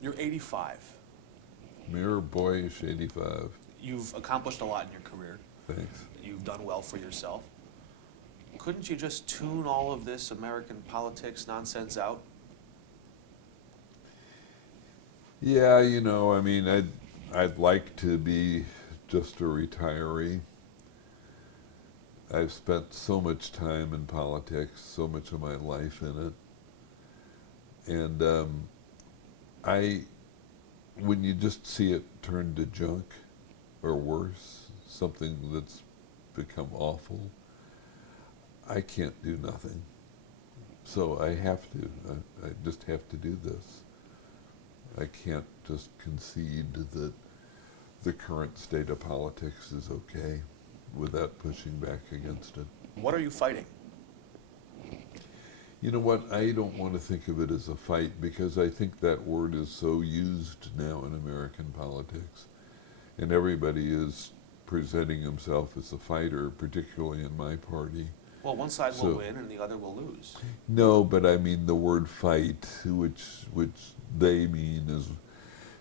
You're 85. Mere boyish 85. You've accomplished a lot in your career. Thanks. You've done well for yourself. Couldn't you just tune all of this American politics nonsense out? Yeah, you know, I mean, I'd like to be just a retiree. I've spent so much time in politics, so much of my life in it. And when you just see it turn to junk or worse, something that's become awful, I can't do nothing. So I have to. I just have to do this. I can't just concede that the current state of politics is okay without pushing back against it. What are you fighting? You know what? I don't want to think of it as a fight because I think that word is so used now in American politics. And everybody is presenting himself as a fighter, particularly in my party. Well, one side will win and the other will lose. No, but I mean the word fight, which they mean is,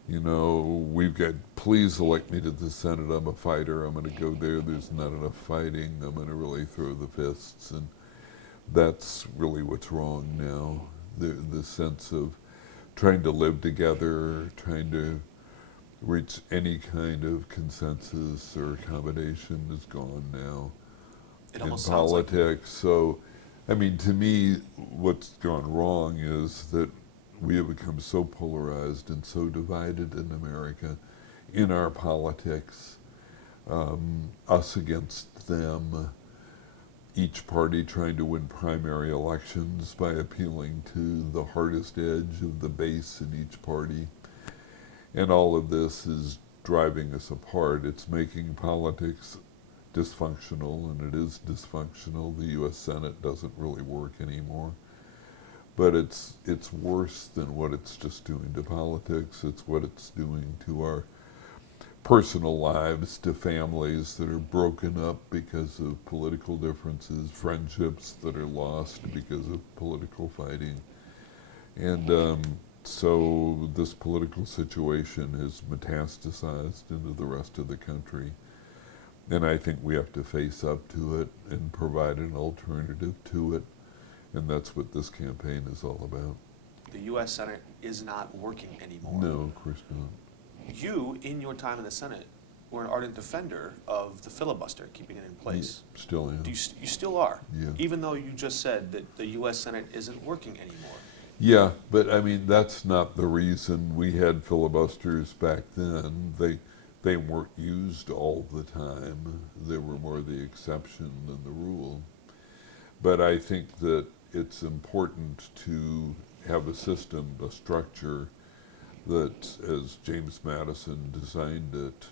you know, we've got, please elect me to the Senate, I'm a fighter, I'm going to go there, there's not enough fighting, I'm going to really throw the fists. And that's really what's wrong now. The sense of trying to live together, trying to reach any kind of consensus or accommodation is gone now in politics. So, I mean, to me, what's gone wrong is that we have become so polarized and so divided in America in our politics, us against them, each party trying to win primary elections by appealing to the hardest edge of the base in each party. And all of this is driving us apart. It's making politics dysfunctional, and it is dysfunctional. The U.S. Senate doesn't really work anymore. But it's worse than what it's just doing to politics. It's what it's doing to our personal lives, to families that are broken up because of political differences, friendships that are lost because of political fighting. And so this political situation has metastasized into the rest of the country. And I think we have to face up to it and provide an alternative to it. And that's what this campaign is all about. The U.S. Senate is not working anymore. No, of course not. You, in your time in the Senate, were an ardent defender of the filibuster, keeping it in place. Still am. You still are? Yeah. Even though you just said that the U.S. Senate isn't working anymore. Yeah, but I mean, that's not the reason we had filibusters back then. They weren't used all the time. They were more the exception than the rule. But I think that it's important to have a system, a structure that, as James Madison designed it,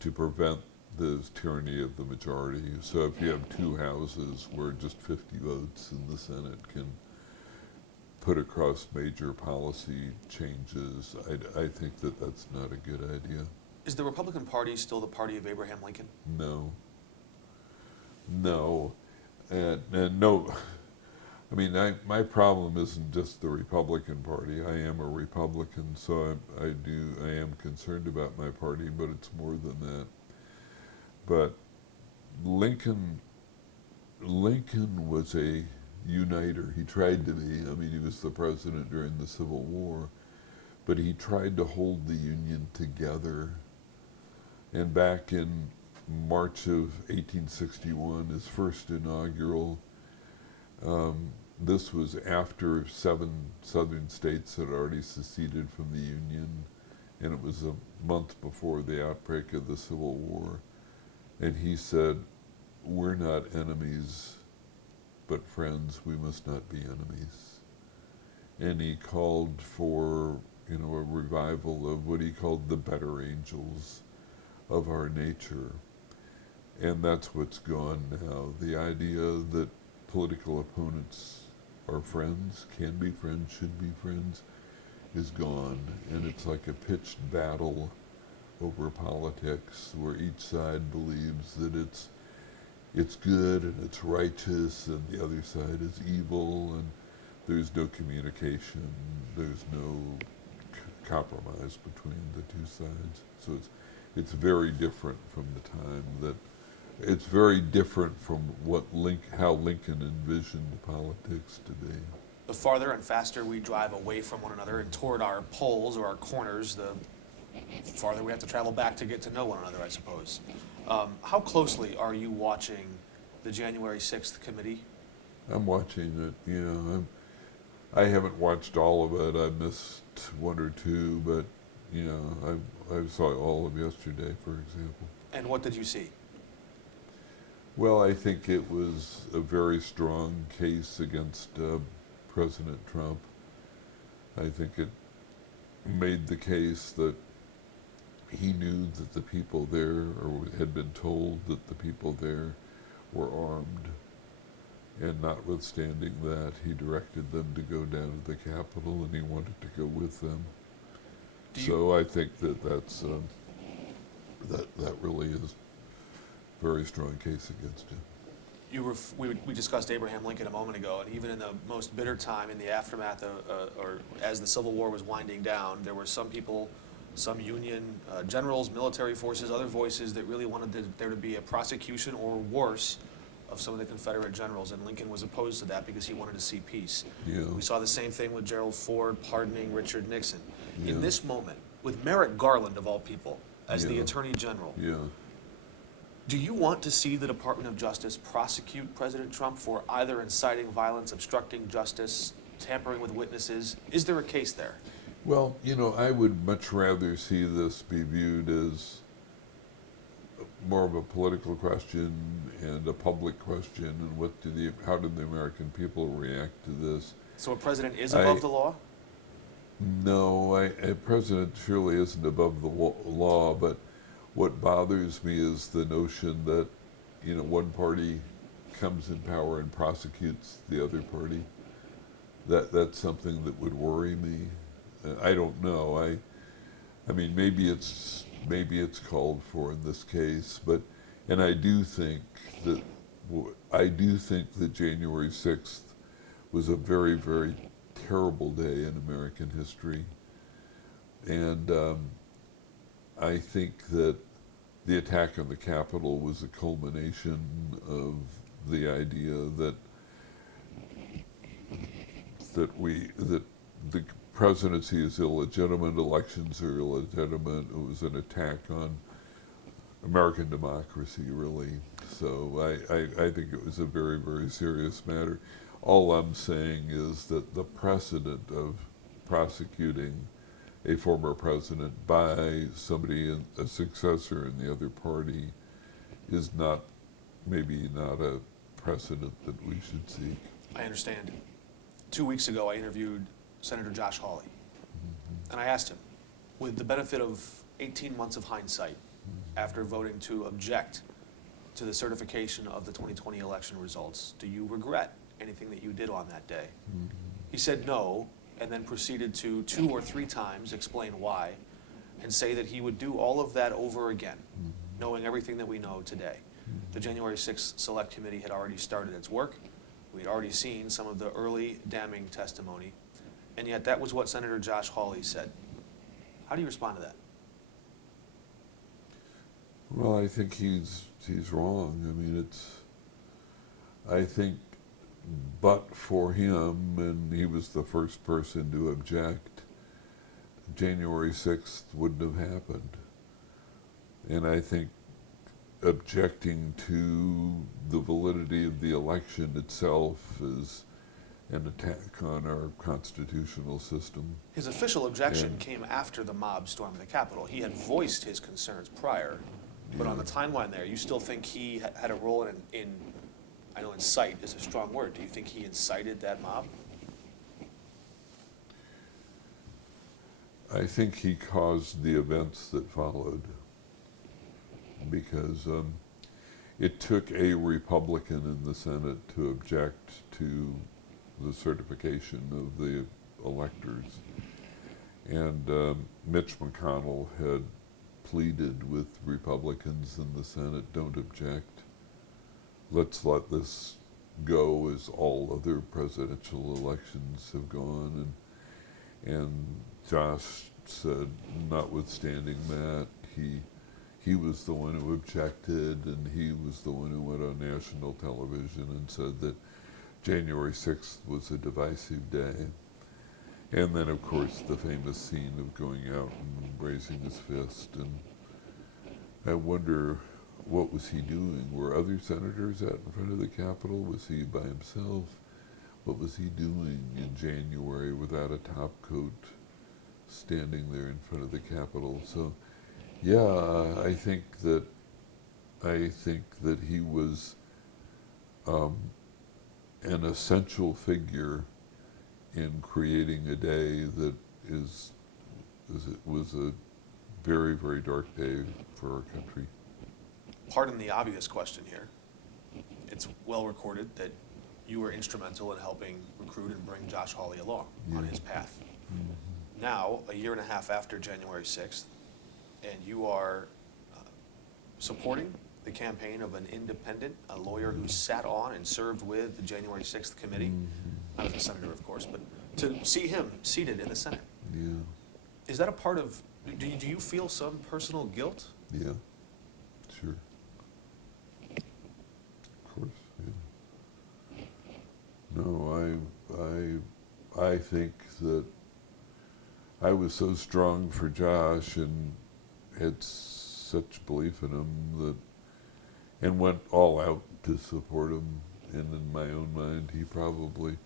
to prevent the tyranny of the majority. So if you have two houses where just 50 votes in the Senate can put across major policy changes, I think that that's not a good idea. Is the Republican Party still the party of Abraham Lincoln? No. No. And no. I mean, my problem isn't just the Republican Party. I am a Republican, so I am concerned about my party, but it's more than that. But Lincoln was a uniter. He tried to be. I mean, he was the president during the Civil War, but he tried to hold the Union together. And back in March of 1861, his first inaugural, this was after 7 southern states had already seceded from the Union, and it was a month before the outbreak of the Civil War. And he said, "We're not enemies, but friends. We must not be enemies." And he called for, a revival of what he called the better angels of our nature. And that's what's gone now. The idea that political opponents are friends, can be friends, should be friends, is gone. And it's like a pitched battle over politics where each side believes that it's good and it's righteous and the other side is evil, and there's no communication, there's no compromise between the two sides. So it's very different from the time that, it's very different from how Lincoln envisioned politics to be. The farther and faster we drive away from one another and toward our poles or our corners, the farther we have to travel back to get to know one another, I suppose. How closely are you watching the January 6th committee? I'm watching it, I haven't watched all of it. I missed one or two, but, I saw all of yesterday, for example. And what did you see? Well, I think it was a very strong case against President Trump. I think it made the case that he knew that the people there, or had been told that the people there were armed, and notwithstanding that, he directed them to go down to the Capitol, and he wanted to go with them. So I think that's that really is a very strong case against him. We discussed Abraham Lincoln a moment ago, and even in the most bitter time in the aftermath or as the Civil War was winding down, there were some people, some Union generals, military forces, other voices that really wanted there to be a prosecution or worse of some of the Confederate generals, and Lincoln was opposed to that because he wanted to see peace. Yeah. We saw the same thing with Gerald Ford pardoning Richard Nixon. Yeah. In this moment, with Merrick Garland, of all people, as the Yeah. Attorney General, Yeah. do you want to see the Department of Justice prosecute President Trump for either inciting violence, obstructing justice, tampering with witnesses? Is there a case there? Well, I would much rather see this be viewed as more of a political question and a public question, and how did the American people react to this? So a president is above the law? No, a president surely isn't above the law, but what bothers me is the notion that, one party comes in power and prosecutes the other party. That's something that would worry me. I don't know. I mean, maybe it's called for in this case, and I do think that January 6th was a very, very terrible day in American history, and I think that the attack on the Capitol was a culmination of the idea that the presidency is illegitimate, elections are illegitimate. It was an attack on American democracy, really. So I think it was a very, very serious matter. All I'm saying is that the precedent of prosecuting a former president by somebody, a successor in the other party, is maybe not a precedent that we should seek. I understand. 2 weeks ago, I interviewed Senator Josh Hawley, and I asked him, with the benefit of 18 months of hindsight, after voting to object to the certification of the 2020 election results, do you regret anything that you did on that day? He said no, and then proceeded to 2 or 3 times explain why, and say that he would do all of that over again, knowing everything that we know today. The January 6th Select Committee had already started its work. We'd already seen some of the early damning testimony, and yet that was what Senator Josh Hawley said. How do you respond to that? Well, I think he's wrong. I mean, I think, but for him, and he was the first person to object, January 6th wouldn't have happened. And I think objecting to the validity of the election itself is an attack on our constitutional system. His official objection came after the mob stormed the Capitol. He had voiced his concerns prior, but on the timeline there, you still think he had a role in I know incite is a strong word. Do you think he incited that mob? I think he caused the events that followed, because it took a Republican in the Senate to object to the certification of the electors. And Mitch McConnell had pleaded with Republicans in the Senate, don't object. Let's let this go as all other presidential elections have gone. And Josh said, notwithstanding that, he was the one who objected, and he was the one who went on national television and said that January 6th was a divisive day. And then, of course, the famous scene of going out and raising his fist. And I wonder, what was he doing? Were other senators out in front of the Capitol? Was he by himself? What was he doing in January without a top coat, standing there in front of the Capitol? So, yeah, I think that he was an essential figure in creating a day that was a very, very dark day for our country. Pardon the obvious question here. It's well recorded that you were instrumental in helping recruit and bring Josh Hawley along on his path. Mm-hmm. Now, a year and a half after January 6th, and you are supporting the campaign of an independent, a lawyer who sat on and served with the January 6th committee, not as a senator, of course, but to see him seated in the Senate. Yeah. Is that a part of, do you feel some personal guilt? Yeah, sure. Of course, yeah. No, I think that I was so strong for Josh and had such belief in him that, and went all out to support him, and in my own mind, he probably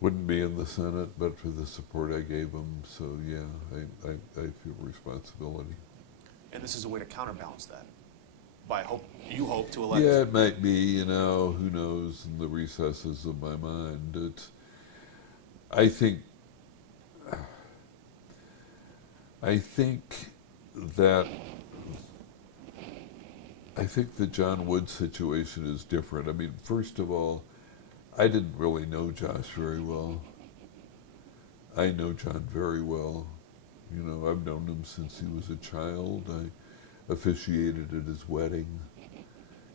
wouldn't be in the Senate but for the support I gave him. So yeah, I feel responsibility. And this is a way to counterbalance that. You hope to elect. Yeah, it might be, who knows, in the recesses of my mind. I think the John Wood situation is different. I mean, first of all, I didn't really know Josh very well. I know John very well. I've known him since he was a child. I officiated at his wedding.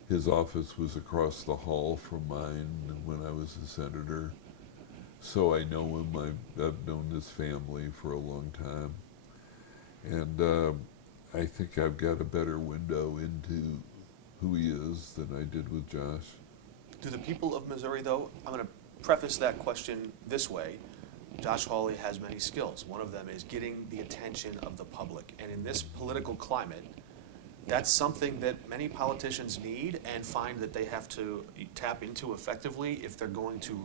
His office was across the hall from mine when I was a senator. So I know him. I've known his family for a long time. And I think I've got a better window into who he is than I did with Josh. Do the people of Missouri, though, I'm going to preface that question this way. Josh Hawley has many skills. One of them is getting the attention of the public. And in this political climate, that's something that many politicians need and find that they have to tap into effectively if they're going to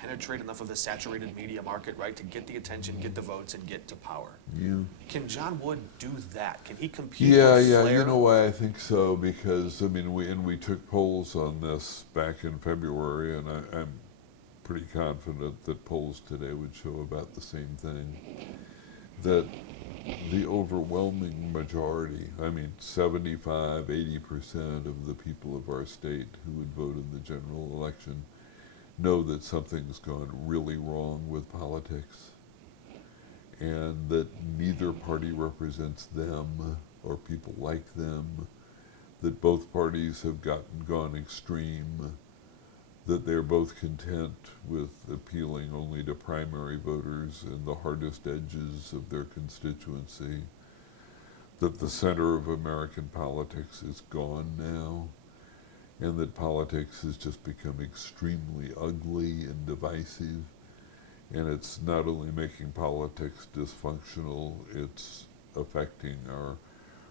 penetrate enough of the saturated media market, right, to get the attention, get the votes, and get to power. Yeah. Can John Wood do that? Can he compete Yeah, with yeah. Flair? You know why I think so? Because, we took polls on this back in February, and I'm pretty confident that polls today would show about the same thing. That the overwhelming majority, 75, 80% of the people of our state who would vote in the general election know that something's gone really wrong with politics, and that neither party represents them or people like them, that both parties have gone extreme, that they're both content with appealing only to primary voters in the hardest edges of their constituency, that the center of American politics is gone now, and that politics has just become extremely ugly and divisive. And it's not only making politics dysfunctional, it's affecting our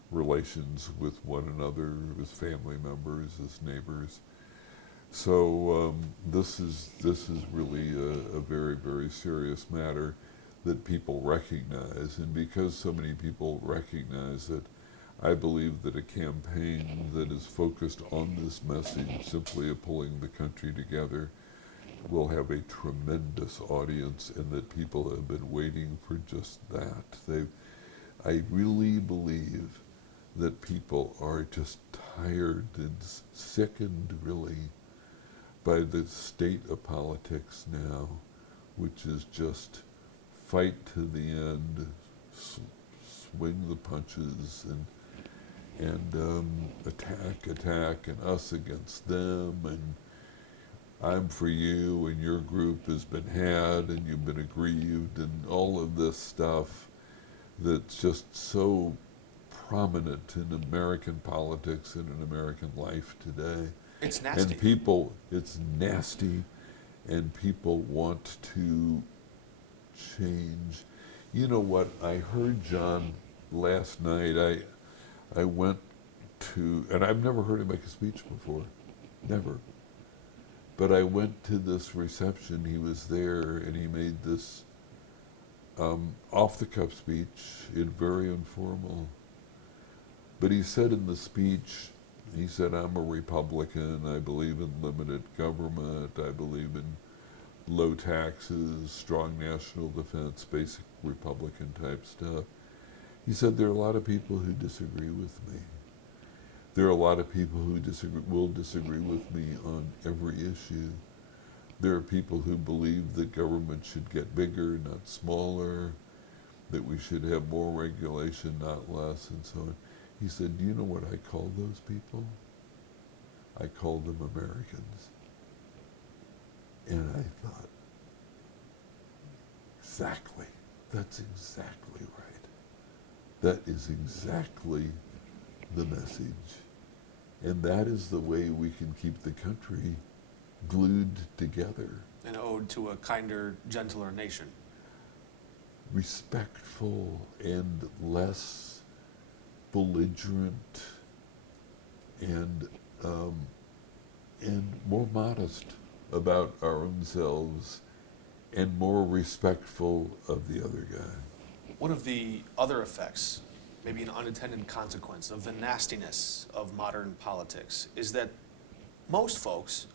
relations with one another, as family members, as neighbors. So this is really a very, very serious matter that people recognize. And because so many people recognize it, I believe that a campaign that is focused on this message, simply of pulling the country together, will have a tremendous audience, and that people have been waiting for just that. I really believe that people are just tired and sickened, really, by the state of politics now, which is just fight to the end, swing the punches, and attack, and us against them, and I'm for you, and your group has been had, and you've been aggrieved, and all of this stuff. that's just so prominent in American politics and in American life today. It's nasty. And people, it's nasty, and people want to change. You know what, I heard, John, last night, I went to, and I've never heard him make a speech before, never. But I went to this reception, he was there, and he made this off-the-cuff speech, very informal. But he said in the speech, he said, I'm a Republican, I believe in limited government, I believe in low taxes, strong national defense, basic Republican type stuff. He said, there are a lot of people who disagree with me. There are a lot of people who will disagree with me on every issue. There are people who believe that government should get bigger, not smaller, that we should have more regulation, not less, and so on. He said, do you know what I call those people? I call them Americans. And I thought, exactly, that's exactly right. That is exactly the message. And that is the way we can keep the country glued together. An ode to a kinder, gentler nation. Respectful and less belligerent and more modest about our own selves and more respectful of the other guy. One of the other effects, maybe an unintended consequence of the nastiness of modern politics, is that most folks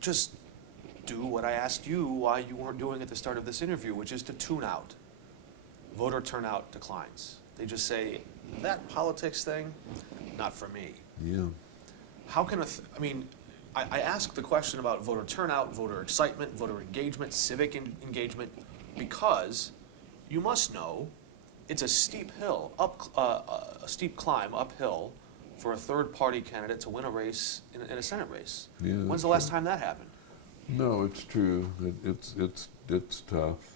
just do what I asked you why you weren't doing at the start of this interview, which is to tune out. Voter turnout declines. They just say, that politics thing, not for me. Yeah. How can I ask the question about voter turnout, voter excitement, voter engagement, civic engagement, because you must know it's a steep hill, a steep climb uphill for a third-party candidate to win a race in a Senate race. Yeah, when's the last time that happened? No, it's true. It's tough.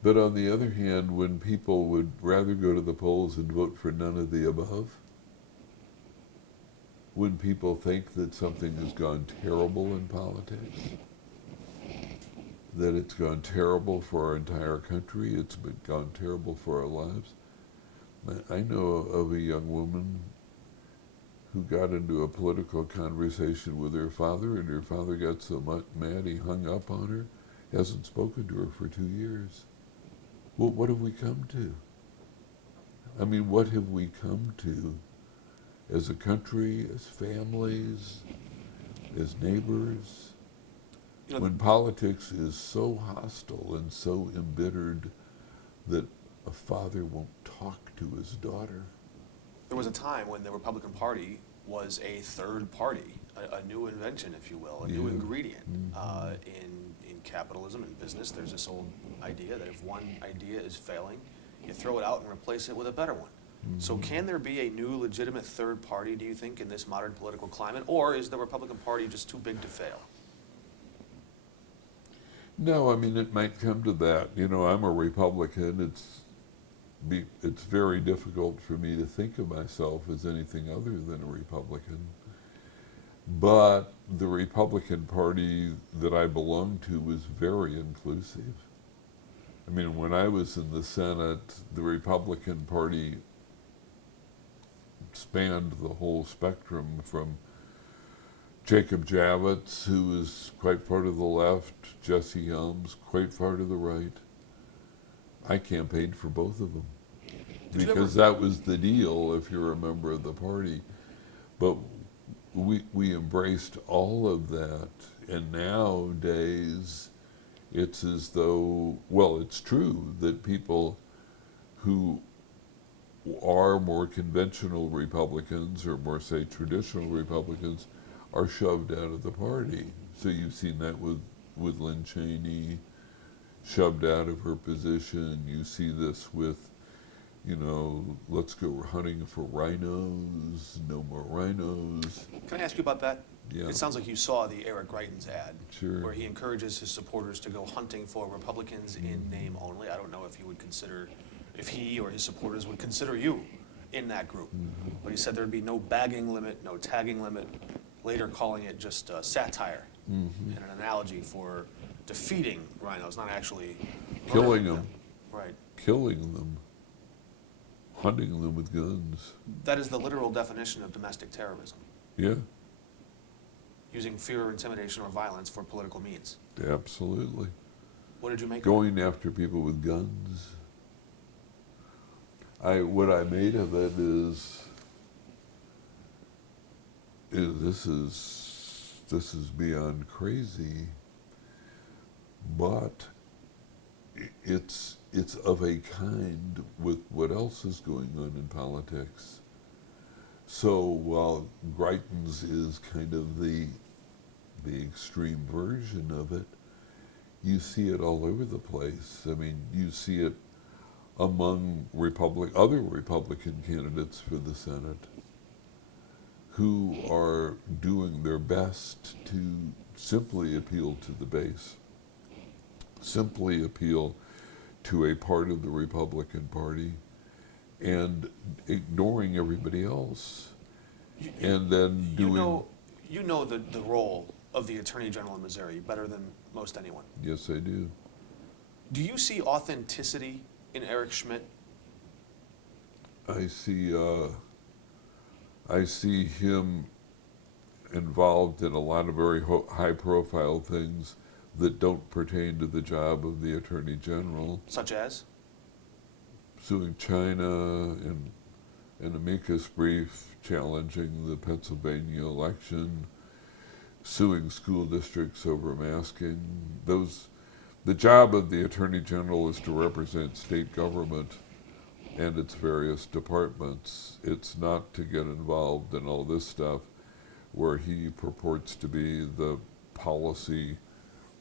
But on the other hand, when people would rather go to the polls and vote for none of the above, when people think that something has gone terrible in politics, that it's gone terrible for our entire country, it's gone terrible for our lives. I know of a young woman who got into a political conversation with her father, and her father got so mad he hung up on her, hasn't spoken to her for 2 years. Well, what have we come to? I mean, what have we come to as a country, as families, as neighbors? You know, when politics is so hostile and so embittered that a father won't talk to his daughter. there was a time when the Republican Party was a third party, a new invention, if you will, a new ingredient in capitalism and business. There's this old idea that if one idea is failing, you throw it out and replace it with a better one. So can there be a new legitimate third party, do you think, in this modern political climate, or is the Republican Party just too big to fail? No, I mean, it might come to that. You know, I'm a Republican. It's very difficult for me to think of myself as anything other than a Republican. But the Republican Party that I belong to was very inclusive. I mean, when I was in the Senate, the Republican Party spanned the whole spectrum from Jacob Javits, who was quite far to the left, Jesse Helms, quite far to the right. I campaigned for both of them because that was the deal if you're a member of the party. But we embraced all of that, and nowadays it's as though, well, it's true that people who are more conventional Republicans or more, say, traditional Republicans are shoved out of the party. So you've seen that with Lynn Cheney, shoved out of her position. You see this with you know, let's go hunting for rhinos, no more rhinos. Can I ask you about that? Yeah. It sounds like you saw the Eric Greitens ad, Sure. where he encourages his supporters to go hunting for Republicans in name only. I don't know if he would consider, if he or his supporters would consider you in that group. But he said there'd be no bagging limit, no tagging limit, later calling it just satire and an analogy for defeating rhinos, not actually Killing murdering them. Right. Killing them. Hunting them with guns. That is the literal definition of domestic terrorism, Yeah, using fear or intimidation or violence for political means. absolutely. What did you make of Going after people with guns. What I made of it is this is beyond crazy, but it's of a kind with what else is going on in politics. So while Greitens is kind of the extreme version of it, you see it all over the place. I mean, you see it among other Republican candidates for the Senate who are doing their best to simply appeal to the base, simply appeal to a part of the Republican Party and ignoring everybody else. And then doing... You know the role of the Attorney General in Missouri better than most anyone. Yes, I do. Do you see authenticity in Eric Schmidt? I see him involved in a lot of very high-profile things that don't pertain to the job of the Attorney General. Such as? Suing China in an amicus brief challenging the Pennsylvania election, suing school districts over masking. The job of the Attorney General is to represent state government and its various departments. It's not to get involved in all this stuff where he purports to be the policy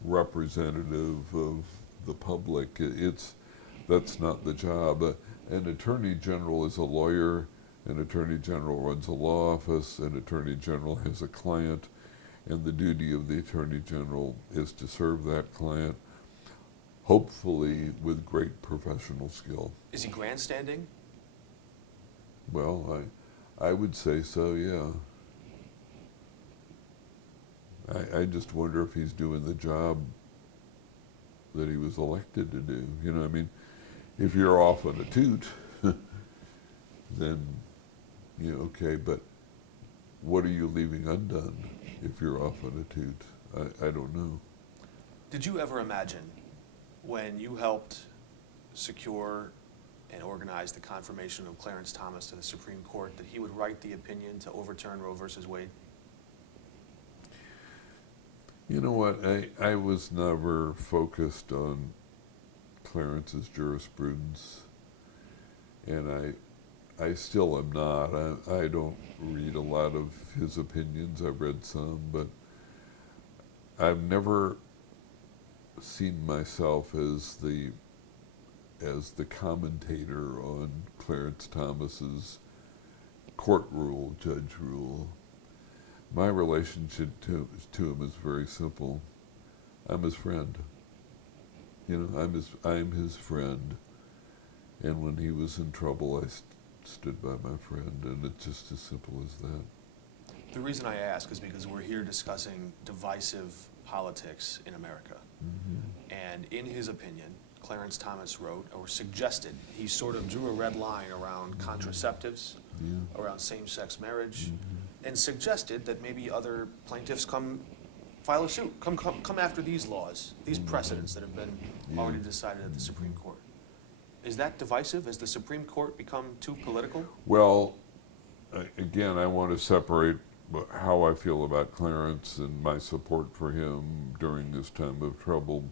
representative of the public. That's not the job. An Attorney General is a lawyer, an Attorney General runs a law office, an Attorney General has a client, and the duty of the Attorney General is to serve that client, hopefully with great professional skill. Is he grandstanding? Well, I would say so, yeah. I just wonder if he's doing the job that he was elected to do. You know, I mean, if you're off on a toot, then, you know, okay, but what are you leaving undone if you're off on a toot? I don't know. Did you ever imagine when you helped secure and organize the confirmation of Clarence Thomas to the Supreme Court that he would write the opinion to overturn Roe versus Wade? You know what, I was never focused on Clarence's jurisprudence, and I still am not. I don't read a lot of his opinions. I've read some, but I've never seen myself as the commentator on Clarence Thomas's court rule, judge rule. My relationship to him is very simple. I'm his friend. You know, I'm his friend. And when he was in trouble, I stood by my friend, and it's just as simple as that. The reason I ask is because we're here discussing divisive politics in America. And in his opinion, Clarence Thomas wrote, or suggested, he sort of drew a red line around contraceptives, around same-sex marriage, and suggested that maybe other plaintiffs file a suit, come after these laws, these precedents that have been already decided at the Supreme Court. Is that divisive? Has the Supreme Court become too political? Well, again, I want to separate how I feel about Clarence and my support for him during this time of trouble.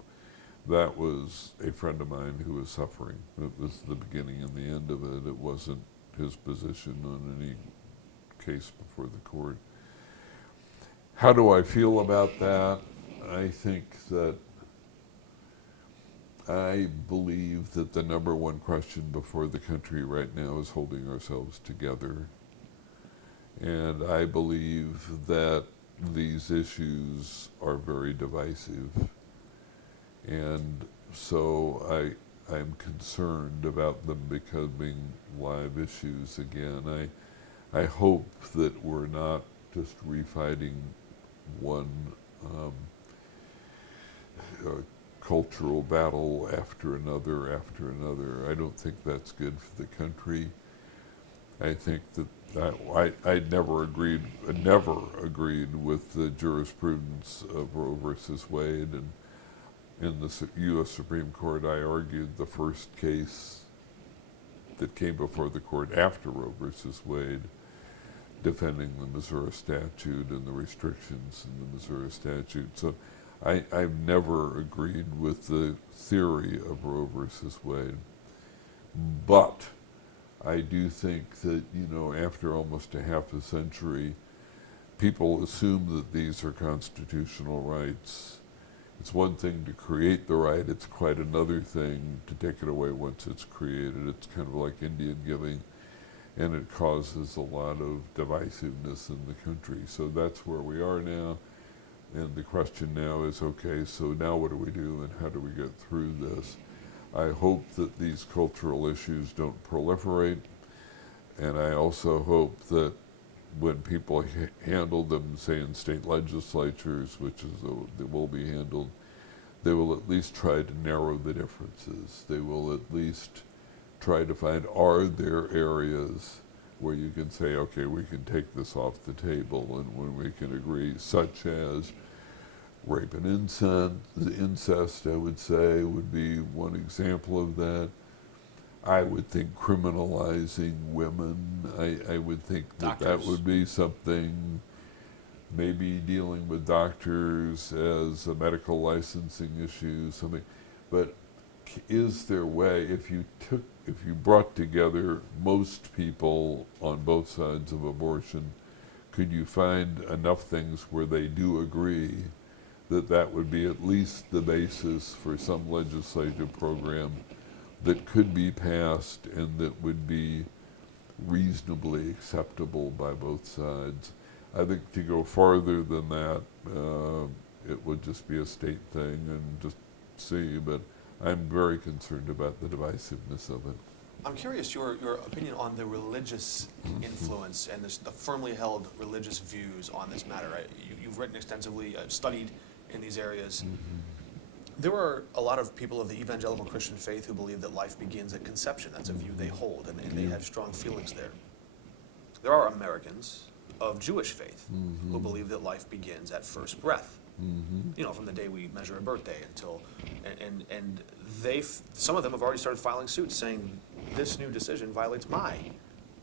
That was a friend of mine who was suffering. It was the beginning and the end of it. It wasn't his position on any case before the court. How do I feel about that? I think that I believe that the number one question before the country right now is holding ourselves together. And I believe that these issues are very divisive. And so I'm concerned about them becoming live issues again. I hope that we're not just refighting one cultural battle after another. I don't think that's good for the country. I think that I never agreed with the jurisprudence of Roe versus Wade, and in the U.S. Supreme Court I argued the first case that came before the court after Roe versus Wade, defending the Missouri statute and the restrictions in the Missouri statute. So I've never agreed with the theory of Roe versus Wade, but I do think that, after almost a half a century, people assume that these are constitutional rights. It's one thing to create the right, it's quite another thing to take it away once it's created. It's kind of like Indian giving, and it causes a lot of divisiveness in the country. So that's where we are now. And the question now is, okay, so now what do we do and how do we get through this? I hope that these cultural issues don't proliferate, and I also hope that when people handle them, say in state legislatures, which is they will be handled, they will at least try to narrow the differences. They will at least try to find, are there areas where you can say, okay, we can take this off the table and when we can agree, such as rape and incest, I would say, would be one example of that. I would think criminalizing women, I would think that would be something, maybe dealing with doctors as a medical licensing issue, something. But is there a way, if you brought together most people on both sides of abortion, could you find enough things where they do agree that would be at least the basis for some legislative program that could be passed and that would be reasonably acceptable by both sides? I think to go farther than that, it would just be a state thing and just see, but I'm very concerned about the divisiveness of it. I'm curious your opinion on the religious influence and the firmly held religious views on this matter. You've written extensively, studied in these areas. There are a lot of people of the evangelical Christian faith who believe that life begins at conception. That's a view they hold, and they have strong feelings there. There are Americans of Jewish faith who believe that life begins at first breath. From the day we measure a birthday until, and some of them have already started filing suits saying this new decision violates my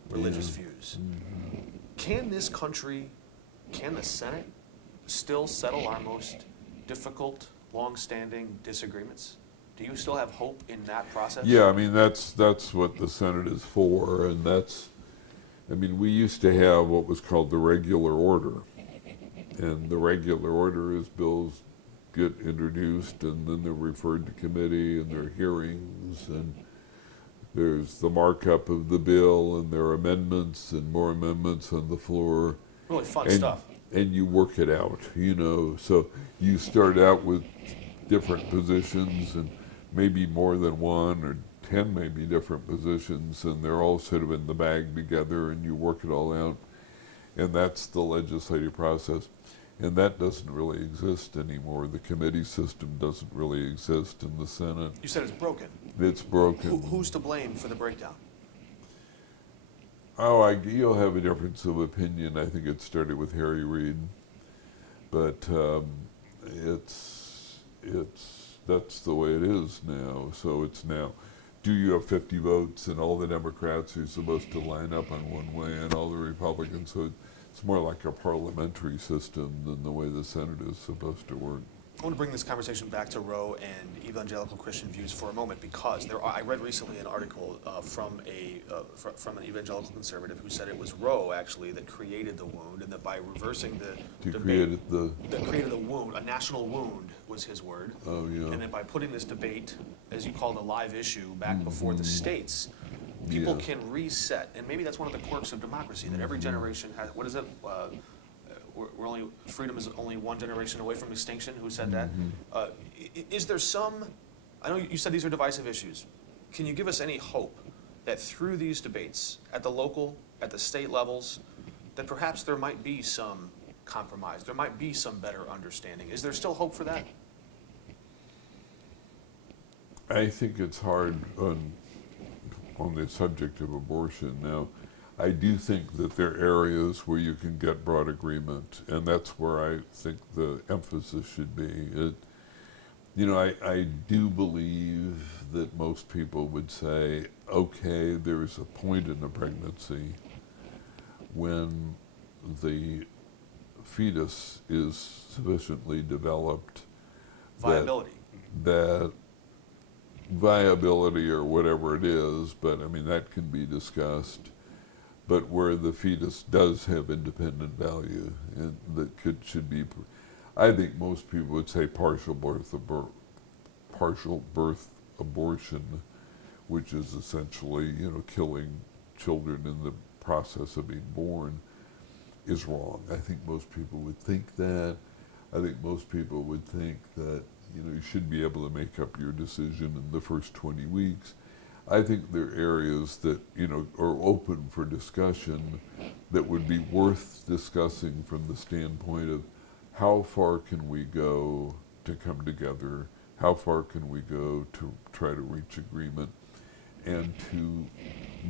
religious views. Can this country, can the Senate still settle our most difficult, long-standing disagreements? Do you still have hope in that process? Yeah, I mean, that's what the Senate is for, and we used to have what was called the regular order. And the regular order is bills get introduced and then they're referred to committee and there are hearings and there's the markup of the bill and there are amendments and more amendments on the floor. Really fun stuff. And you work it out, So you start out with different positions and maybe more than one or 10 maybe different positions, and they're all sort of in the bag together and you work it all out. And that's the legislative process. And that doesn't really exist anymore. The committee system doesn't really exist in the Senate. You said it's broken. It's broken. Who's to blame for the breakdown? Oh, you'll have a difference of opinion. I think it started with Harry Reid. But that's the way it is now. So it's now, do you have 50 votes and all the Democrats are supposed to line up on one way and all the Republicans? So it's more like a parliamentary system than the way the Senate is supposed to work. I want to bring this conversation back to Roe and evangelical Christian views for a moment, because I read recently an article from an evangelical conservative who said it was Roe actually that created the wound, and that by reversing the debate, that created the wound, a national wound was his word. Oh, yeah. And that by putting this debate, as you called a live issue, back before the states, people can reset. And maybe that's one of the quirks of democracy, that every generation has, what is it? Freedom is only one generation away from extinction. Who said that? Is there some, I know you said these are divisive issues. Can you give us any hope that through these debates, at the local, at the state levels, that perhaps there might be some compromise, there might be some better understanding? Is there still hope for that? I think it's hard on the subject of abortion. Now, I do think that there are areas where you can get broad agreement, and that's where I think the emphasis should be. I do believe that most people would say, okay, there's a point in a pregnancy when the fetus is sufficiently developed that viability or whatever it is, but I mean that can be discussed, but where the fetus does have independent value and that should be, I think most people would say partial birth abortion, which is essentially, killing children in the process of being born, is wrong. I think most people would think that. I think most people would think that you should be able to make up your decision in the first 20 weeks. I think there are areas that, are open for discussion that would be worth discussing from the standpoint of how far can we go to come together, how far can we go to try to reach agreement, and to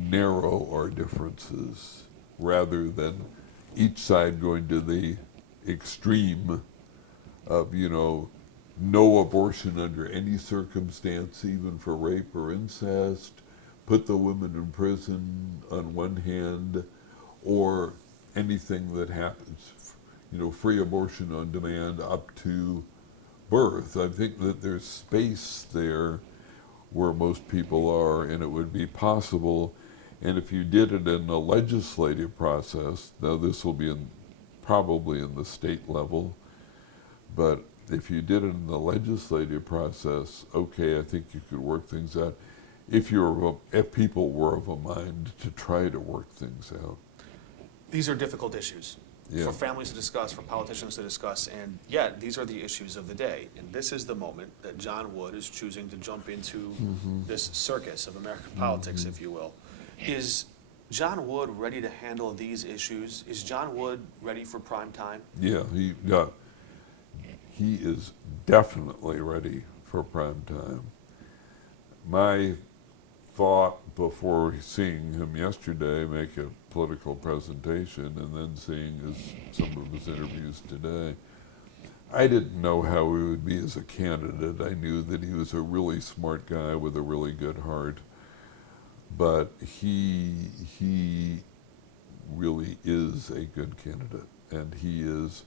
narrow our differences rather than each side going to the extreme of, no abortion under any circumstance, even for rape or incest, put the women in prison on one hand, or anything that happens, free abortion on demand up to birth. I think that there's space there where most people are, and it would be possible. And if you did it in a legislative process, now this will be probably in the state level, but if you did it in the legislative process, okay, I think you could work things out. If people were of a mind to try to work things out. These are difficult issues for families to discuss, for politicians to discuss, and yet these are the issues of the day. And this is the moment that John Wood is choosing to jump into this circus of American politics, if you will. Is John Wood ready to handle these issues? Is John Wood ready for prime time? Yeah, he is definitely ready for prime time. My thought before seeing him yesterday make a political presentation and then seeing some of his interviews today, I didn't know how he would be as a candidate. I knew that he was a really smart guy with a really good heart, but he really is a good candidate, and he is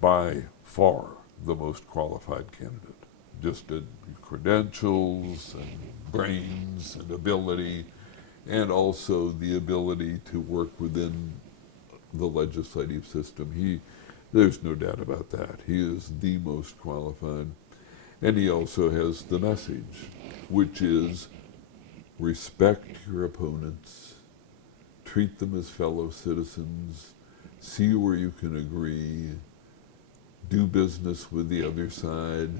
by far the most qualified candidate. Just in credentials and brains and ability, and also the ability to work within the legislative system. There's no doubt about that. He is the most qualified. And he also has the message, which is respect your opponents, treat them as fellow citizens, see where you can agree, do business with the other side,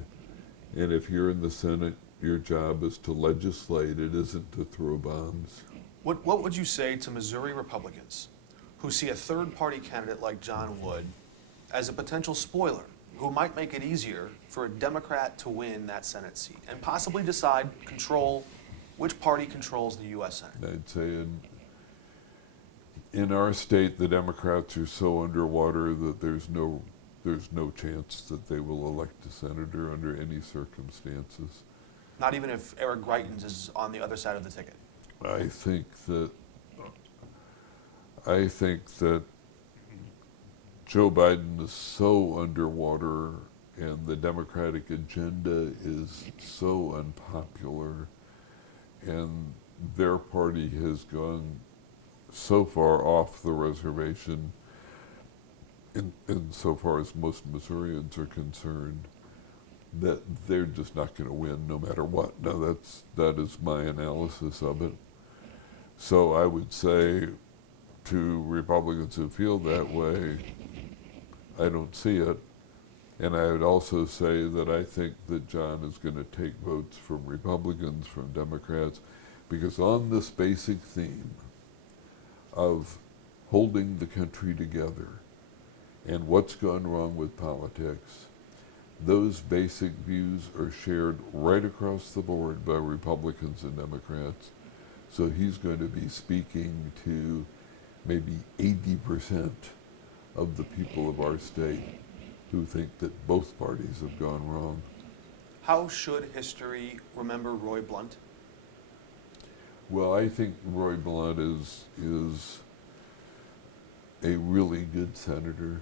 and if you're in the Senate, your job is to legislate, it isn't to throw bombs. What would you say to Missouri Republicans who see a third-party candidate like John Wood as a potential spoiler who might make it easier for a Democrat to win that Senate seat and possibly control which party controls the U.S. Senate? I'd say in our state, the Democrats are so underwater that there's no chance that they will elect a senator under any circumstances. Not even if Eric Greitens is on the other side of the ticket? I think that Joe Biden is so underwater and the Democratic agenda is so unpopular, and their party has gone so far off the reservation in so far as most Missourians are concerned, that they're just not going to win no matter what. Now that is my analysis of it. So I would say to Republicans who feel that way, I don't see it. And I would also say that I think that John is going to take votes from Republicans, from Democrats, because on this basic theme of holding the country together and what's gone wrong with politics, those basic views are shared right across the board by Republicans and Democrats. So he's going to be speaking to maybe 80% of the people of our state who think that both parties have gone wrong. How should history remember Roy Blunt? Well, I think Roy Blunt is a really good senator.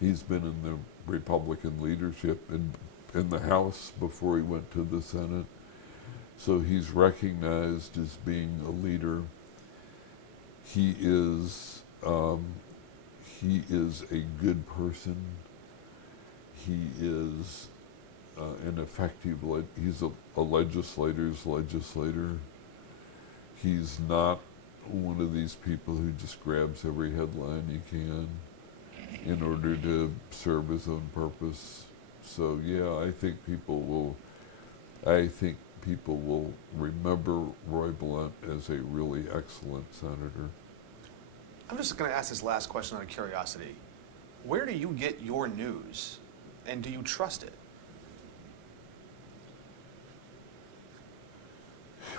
He's been in the Republican leadership in the House before he went to the Senate. So he's recognized as being a leader. He is a good person. He is an effective, he's a legislator's legislator. He's not one of these people who just grabs every headline he can in order to serve his own purpose. So yeah, I think people will remember Roy Blunt as a really excellent senator. I'm just going to ask this last question out of curiosity. Where do you get your news, and do you trust it?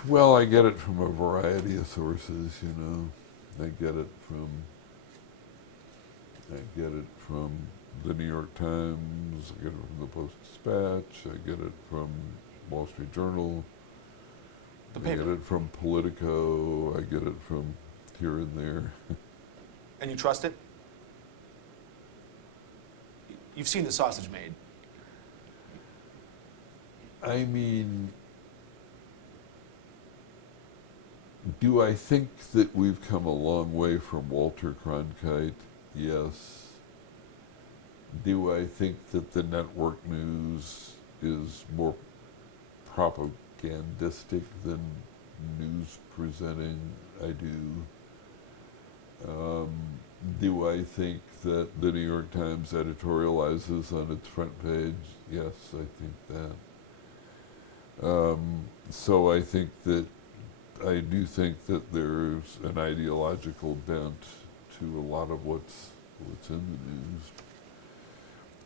Well, I get it from a variety of sources, you know. I get it from the New York Times, I get it from the Post-Dispatch, I get it from Wall Street Journal, The I paper. get it from Politico, I get it from here and there. And you trust it? You've seen the sausage made. I mean, do I think that we've come a long way from Walter Cronkite? Yes. Do I think that the network news is more propagandistic than news presenting? I do. Do I think that the New York Times editorializes on its front page? Yes, I think that. So I think that I do think that there's an ideological bent to a lot of what's in the news.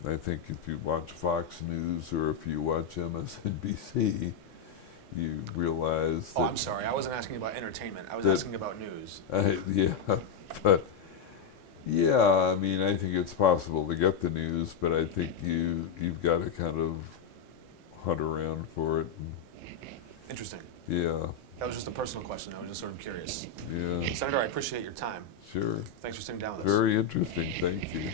I think if you watch Fox News or if you watch MSNBC, you realize that... Oh, I'm sorry. I wasn't asking about entertainment. I was that- asking about news. Yeah, but yeah, I mean, I think it's possible to get the news, but I think you've got to kind of hunt around for it. Interesting. Yeah, That was just a personal question. I was just sort of curious. yeah, Senator, I appreciate your time. sure. Thanks for sitting down with us. Very interesting, thank you.